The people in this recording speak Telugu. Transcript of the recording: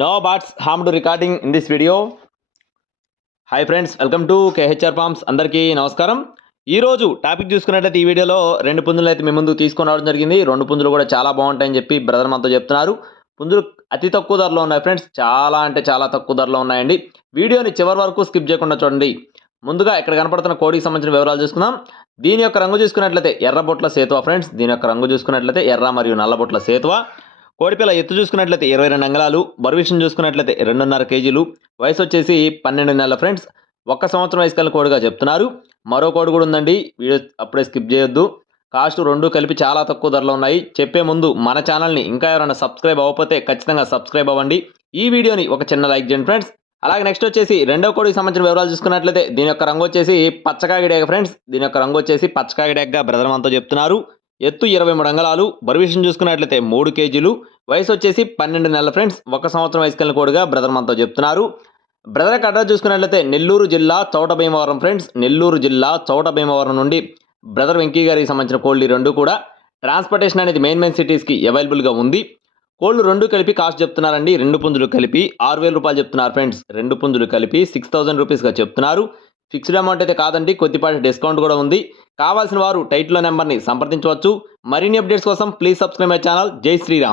No birds harm to recording in this video hi friends welcome to KHR farms అందరికీ నమస్కారం. ఈరోజు టాపిక్ చూసుకున్నట్లయితే ఈ వీడియోలో రెండు పుంజులు అయితే మీ ముందు తీసుకొని రావడం జరిగింది. రెండు పుంజులు కూడా చాలా బాగుంటాయని చెప్పి బ్రదర్ మనతో చెప్తున్నారు. పుంజులు అతి తక్కువ ధరలో ఉన్నాయి ఫ్రెండ్స్ చాలా అంటే చాలా తక్కువ ధరలో ఉన్నాయండి. వీడియోని చివరి వరకు స్కిప్ చేయకుండా చూడండి. ముందుగా ఇక్కడ కనపడుతున్న కోడికి సంబంధించిన వివరాలు చూసుకుందాం. దీని యొక్క రంగు చూసుకున్నట్లయితే ఎర్రబొట్ల సేతువ ఫ్రెండ్స్ దీని యొక్క రంగు చూసుకున్నట్లయితే ఎర్ర మరియు నల్లబొట్ల సేతువ. కోడిపిల్ల ఎత్తు చూసుకున్నట్లయితే ఇరవై రెండు అంగళాలు బరువిషం చూసుకున్నట్లయితే రెండున్నర కేజీలు. వయసు వచ్చేసి పన్నెండు నెలల ఫ్రెండ్స్ ఒక్క సంవత్సరం వయసు కలిగిన కోడిగా చెప్తున్నారు. మరో కోడి కూడా ఉందండి వీడియో అప్పుడే స్కిప్ చేయొద్దు. కాస్ట్ రెండు కలిపి చాలా తక్కువ ధరలో ఉన్నాయి. చెప్పే ముందు మన ఛానల్ని ఇంకా ఎవరైనా సబ్స్క్రైబ్ అవ్వకపోతే ఖచ్చితంగా సబ్స్క్రైబ్ అవ్వండి. ఈ వీడియోని ఒక చిన్న లైక్ చేయండి ఫ్రెండ్స్. అలాగే నెక్స్ట్ వచ్చేసి రెండో కోడికి సంబంధించిన వివరాలు చూసుకున్నట్లయితే దీని యొక్క రంగు వచ్చేసి పచ్చకాగిడేగ ఫ్రెండ్స్. దీని యొక్క రంగు వచ్చేసి పచ్చకాగిడేగగా బ్రదర్ మనతో చెప్తున్నారు. ఎత్తు ఇరవై మూడు అంగళాలు బర్విషన్ చూసుకున్నట్లయితే మూడు కేజీలు. వయసు వచ్చేసి పన్నెండు నెలల ఫ్రెండ్స్ ఒక సంవత్సరం వయసు కలిగిన కోడిగా బ్రదర్ మనతో చెప్తున్నారు. బ్రదర్ యొక్క అడ్రస్ చూసుకున్నట్లయితే నెల్లూరు జిల్లా చౌట భీమవరం ఫ్రెండ్స్ నెల్లూరు జిల్లా చౌట భీమవరం నుండి బ్రదర్ వెంకీ గారికి సంబంధించిన కోళ్ళు రెండు కూడా. ట్రాన్స్పోర్టేషన్ అనేది మెయిన్ మెయిన్ సిటీస్కి అవైలబుల్గా ఉంది. కోళ్ళు రెండు కలిపి కాస్ట్ చెప్తున్నారండి రెండు పుంజులు కలిపి ఆరు వేల రూపాయలు చెప్తున్నారు ఫ్రెండ్స్ రెండు పుంజులు కలిపి సిక్స్ థౌసండ్ రూపీస్గా చెప్తున్నారు. ఫిక్స్డ్ అమౌంట్ అయితే కాదండి కొద్దిపాటి డిస్కౌంట్ కూడా ఉంది. కావాల్సిన వారు టైటిల్ నెంబర్ని సంప్రదించవచ్చు. మరిన్ని అప్డేట్స్ కోసం ప్లీజ్ సబ్స్క్రైబ్ మై ఛానల్. జై శ్రీరామ్.